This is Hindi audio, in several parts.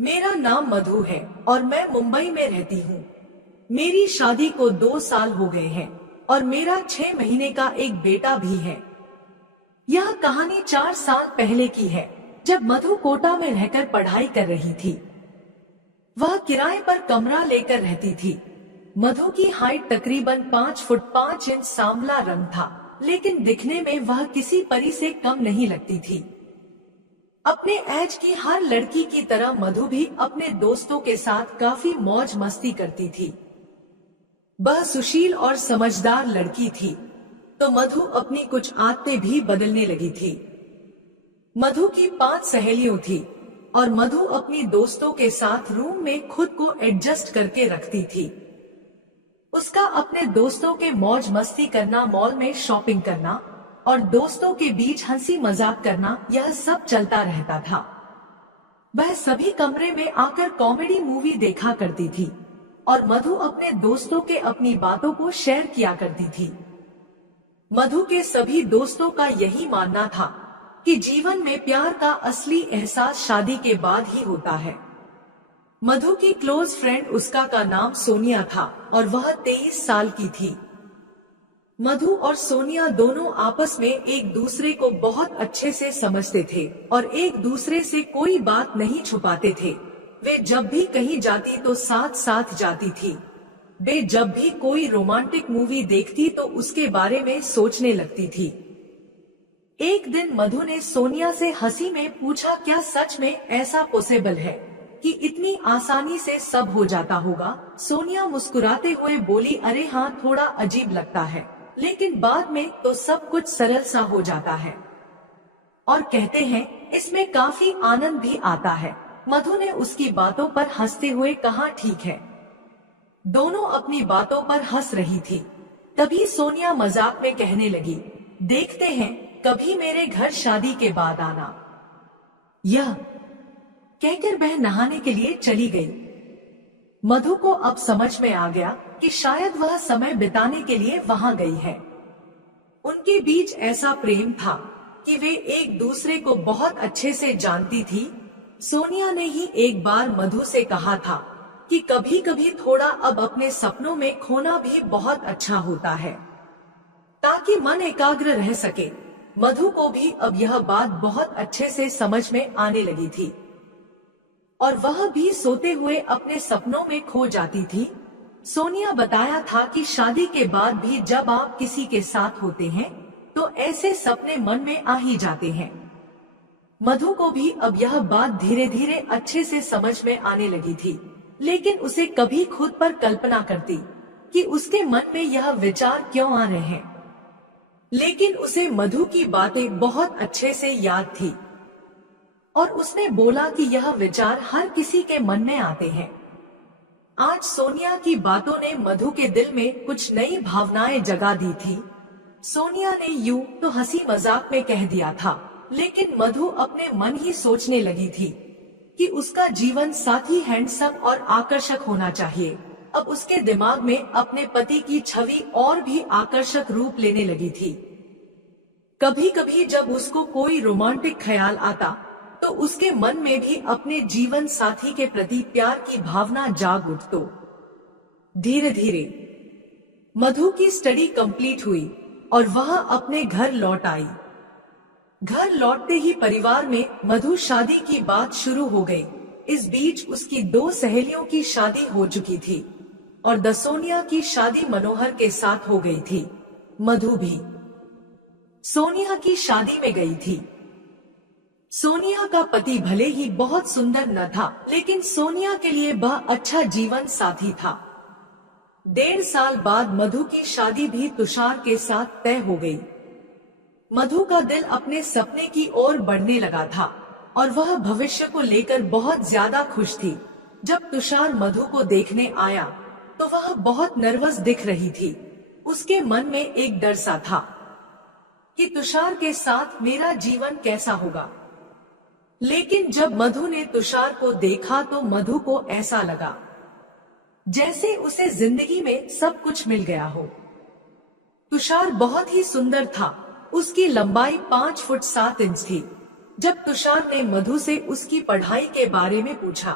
मेरा नाम मधु है और मैं मुंबई में रहती हूँ। मेरी शादी को 2 साल हो गए हैं और मेरा 6 महीने का एक बेटा भी है। यह कहानी 4 साल पहले की है, जब मधु कोटा में रहकर पढ़ाई कर रही थी। वह किराए पर कमरा लेकर रहती थी। मधु की हाइट तकरीबन 5 फुट 5 इंच सांवला रंग था, लेकिन दिखने में वह किसी परी से कम नहीं लगती थी। अपने एज की हर लड़की की तरह मधु भी अपने दोस्तों के साथ काफी मौज मस्ती करती थी। वह सुशील और समझदार लड़की थी, तो मधु अपनी कुछ आदतें भी बदलने लगी थी। मधु की 5 सहेलियों थी और मधु अपनी दोस्तों के साथ रूम में खुद को एडजस्ट करके रखती थी। उसका अपने दोस्तों के मौज मस्ती करना, मॉल में शॉपिंग करना और दोस्तों के बीच हंसी मजाक करना, यह सब चलता रहता था। वह सभी कमरे में आकर कॉमेडी मूवी देखा करती थी और मधु अपने दोस्तों के अपनी बातों को शेयर किया करती थी। मधु के सभी दोस्तों का यही मानना था कि जीवन में प्यार का असली एहसास शादी के बाद ही होता है। मधु की क्लोज फ्रेंड उसका का नाम सोनिया था और वह 23 साल की थी। मधु और सोनिया दोनों आपस में एक दूसरे को बहुत अच्छे से समझते थे और एक दूसरे से कोई बात नहीं छुपाते थे। वे जब भी कहीं जाती तो साथ साथ जाती थी। वे जब भी कोई रोमांटिक मूवी देखती तो उसके बारे में सोचने लगती थी। एक दिन मधु ने सोनिया से हंसी में पूछा, क्या सच में ऐसा पॉसिबल है कि इतनी आसानी से सब हो जाता होगा? सोनिया मुस्कुराते हुए बोली, अरे हाँ, थोड़ा अजीब लगता है, लेकिन बाद में तो सब कुछ सरल सा हो जाता है और कहते हैं इसमें काफी आनंद भी आता है। मधु ने उसकी बातों पर हंसते हुए कहा, ठीक है। दोनों अपनी बातों पर हंस रही थी। तभी सोनिया मजाक में कहने लगी, देखते हैं कभी मेरे घर शादी के बाद आना। यह कहकर वह नहाने के लिए चली गई। मधु को अब समझ में आ गया कि शायद वह समय बिताने के लिए वहां गई है। उनके बीच ऐसा प्रेम था कि वे एक दूसरे को बहुत अच्छे से जानती थी। सोनिया ने ही एक बार मधु से कहा था कि कभी कभी थोड़ा अब अपने सपनों में खोना भी बहुत अच्छा होता है, ताकि मन एकाग्र रह सके। मधु को भी अब यह बात बहुत अच्छे से समझ में आने लगी थी और वह भी सोते हुए अपने सपनों में खो जाती थी। सोनिया बताया था कि शादी के बाद भी जब आप किसी के साथ होते हैं तो ऐसे सपने मन में आ ही जाते हैं। मधु को भी अब यह बात धीरे धीरे अच्छे से समझ में आने लगी थी, लेकिन उसे कभी खुद पर कल्पना करती कि उसके मन में यह विचार क्यों आ रहे हैं। लेकिन उसे मधु की बातें बहुत अच्छे से याद थी और उसने बोला कि यह विचार हर किसी के मन में आते हैं। आज सोनिया की बातों ने मधु के दिल में कुछ नई भावनाएं जगा दी थी। सोनिया ने यूं तो हंसी मजाक में कह दिया था, लेकिन मधु अपने मन ही सोचने लगी थी कि उसका जीवन साथी हैंडसम और आकर्षक होना चाहिए। अब उसके दिमाग में अपने पति की छवि और भी आकर्षक रूप लेने लगी थी। कभी कभी जब उसको कोई रोमांटिक ख्याल आता तो उसके मन में भी अपने जीवन साथी के प्रति प्यार की भावना जाग उठतो। धीरे धीरे मधु की स्टडी कंप्लीट हुई और वह अपने घर लौट आई। घर लौटते ही परिवार में मधु शादी की बात शुरू हो गई। इस बीच उसकी 2 सहेलियों की शादी हो चुकी थी और सोनिया की शादी मनोहर के साथ हो गई थी। मधु भी सोनिया की शादी में गई थी। सोनिया का पति भले ही बहुत सुंदर न था, लेकिन सोनिया के लिए वह अच्छा जीवन साथी था। 1.5 साल बाद मधु की शादी भी तुषार के साथ तय हो गई। मधु का दिल अपने सपने की ओर बढ़ने लगा था और वह भविष्य को लेकर बहुत ज्यादा खुश थी। जब तुषार मधु को देखने आया तो वह बहुत नर्वस दिख रही थी। उसके मन में एक डर सा था कि तुषार के साथ मेरा जीवन कैसा होगा। लेकिन जब मधु ने तुषार को देखा तो मधु को ऐसा लगा जैसे उसे जिंदगी में सब कुछ मिल गया हो। तुषार बहुत ही सुंदर था। उसकी लंबाई 5 फुट 7 इंच थी। जब तुषार ने मधु से उसकी पढ़ाई के बारे में पूछा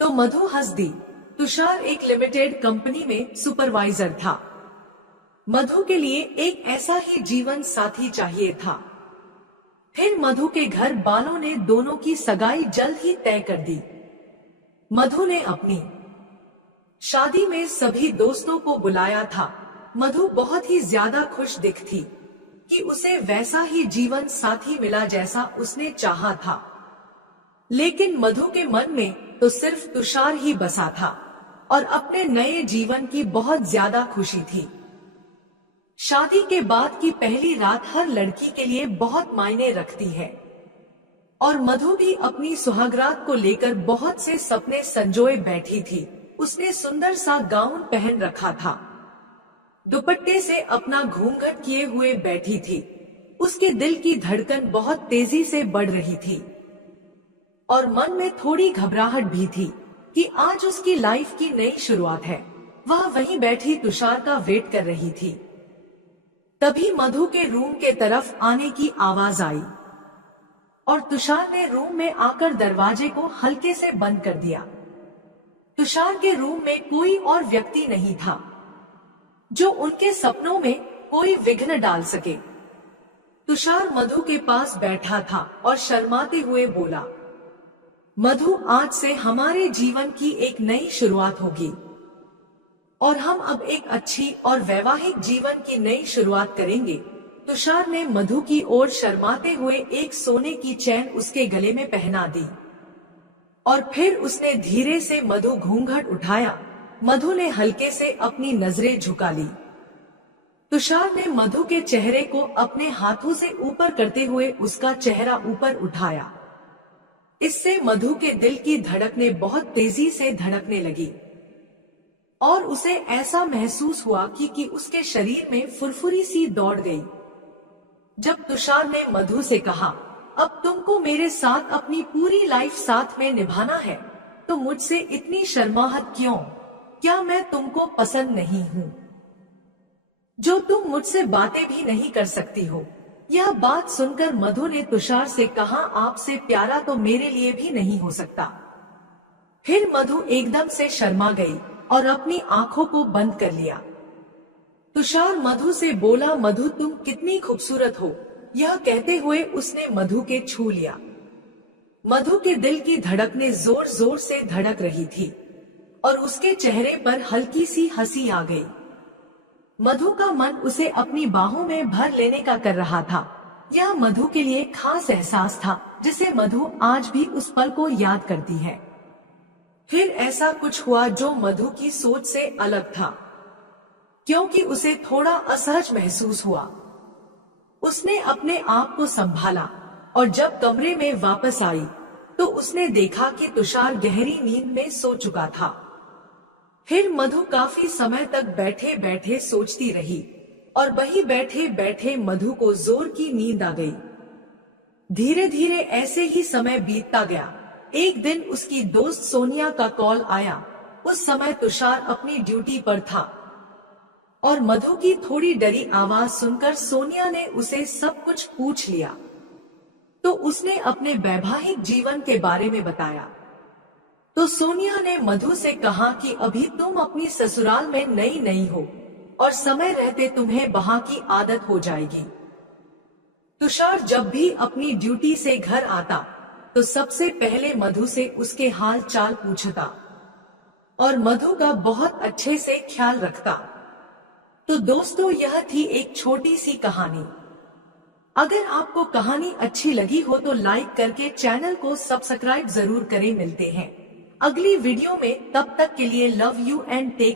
तो मधु हंस दी। तुषार एक लिमिटेड कंपनी में सुपरवाइजर था। मधु के लिए एक ऐसा ही जीवन साथी चाहिए था। फिर मधु के घर वालों ने दोनों की सगाई जल्द ही तय कर दी। मधु ने अपनी शादी में सभी दोस्तों को बुलाया था। मधु बहुत ही ज्यादा खुश दिखती कि उसे वैसा ही जीवन साथी मिला जैसा उसने चाहा था। लेकिन मधु के मन में तो सिर्फ तुषार ही बसा था और अपने नए जीवन की बहुत ज्यादा खुशी थी। शादी के बाद की पहली रात हर लड़की के लिए बहुत मायने रखती है और मधु भी अपनी सुहागरात को लेकर बहुत से सपने संजोए बैठी थी। उसने सुंदर सा गाउन पहन रखा था, दुपट्टे से अपना घूंघट किए हुए बैठी थी। उसके दिल की धड़कन बहुत तेजी से बढ़ रही थी और मन में थोड़ी घबराहट भी थी कि आज उसकी लाइफ की नई शुरुआत है। वह वहीं बैठी तुषार का वेट कर रही थी। तभी मधु के रूम के तरफ आने की आवाज आई और तुषार ने रूम में आकर दरवाजे को हल्के से बंद कर दिया। तुषार के रूम में कोई और व्यक्ति नहीं था जो उनके सपनों में कोई विघ्न डाल सके। तुषार मधु के पास बैठा था और शर्माते हुए बोला, मधु, आज से हमारे जीवन की एक नई शुरुआत होगी और हम अब एक अच्छी और वैवाहिक जीवन की नई शुरुआत करेंगे। तुषार ने मधु की ओर शर्माते हुए एक सोने की चैन उसके गले में पहना दी और फिर उसने धीरे से मधु घूंघट उठाया। मधु ने हल्के से अपनी नजरें झुका ली। तुषार ने मधु के चेहरे को अपने हाथों से ऊपर करते हुए उसका चेहरा ऊपर उठाया। इससे मधु के दिल की धड़कनें बहुत तेजी से धड़कने लगी और उसे ऐसा महसूस हुआ कि उसके शरीर में फुरफुरी सी दौड़ गई। जब तुषार ने मधु से कहा, अब तुमको मेरे साथ अपनी पूरी लाइफ साथ में निभाना है, तो मुझसे इतनी शर्माहट क्यों? क्या मैं तुमको पसंद नहीं हूँ जो तुम मुझसे बातें भी नहीं कर सकती हो? यह बात सुनकर मधु ने तुषार से कहा, आपसे प्यारा तो मेरे लिए भी नहीं हो सकता। फिर मधु एकदम से शर्मा गई और अपनी आंखों को बंद कर लिया। तुषार मधु से बोला, मधु तुम कितनी खूबसूरत हो। यह कहते हुए उसने मधु के छू लिया। मधु के दिल की धड़कनें जोर जोर से धड़क रही थी और उसके चेहरे पर हल्की सी हंसी आ गई। मधु का मन उसे अपनी बाहों में भर लेने का कर रहा था। यह मधु के लिए खास एहसास था जिसे मधु आज भी उस पल को याद करती है। फिर ऐसा कुछ हुआ जो मधु की सोच से अलग था, क्योंकि उसे थोड़ा असहज महसूस हुआ। उसने अपने आप को संभाला और जब कमरे में वापस आई तो उसने देखा कि तुषार गहरी नींद में सो चुका था। फिर मधु काफी समय तक बैठे बैठे सोचती रही और वही बैठे बैठे मधु को जोर की नींद आ गई। धीरे धीरे ऐसे ही समय बीतता गया। एक दिन उसकी दोस्त सोनिया का कॉल आया। उस समय तुषार अपनी ड्यूटी पर था और मधु की थोड़ी डरी आवाज सुनकर सोनिया ने उसे सब कुछ पूछ लिया। तो उसने अपने वैवाहिक जीवन के बारे में बताया। तो सोनिया ने मधु से कहा कि अभी तुम अपनी ससुराल में नई हो और समय रहते तुम्हें वहां की आदत हो जाएगी। तुषार जब भी अपनी ड्यूटी से घर आता तो सबसे पहले मधु से उसके हाल चाल पूछता और मधु का बहुत अच्छे से ख्याल रखता। तो दोस्तों, यह थी एक छोटी सी कहानी। अगर आपको कहानी अच्छी लगी हो तो लाइक करके चैनल को सब्सक्राइब जरूर करें। मिलते हैं अगली वीडियो में, तब तक के लिए लव यू एंड टेक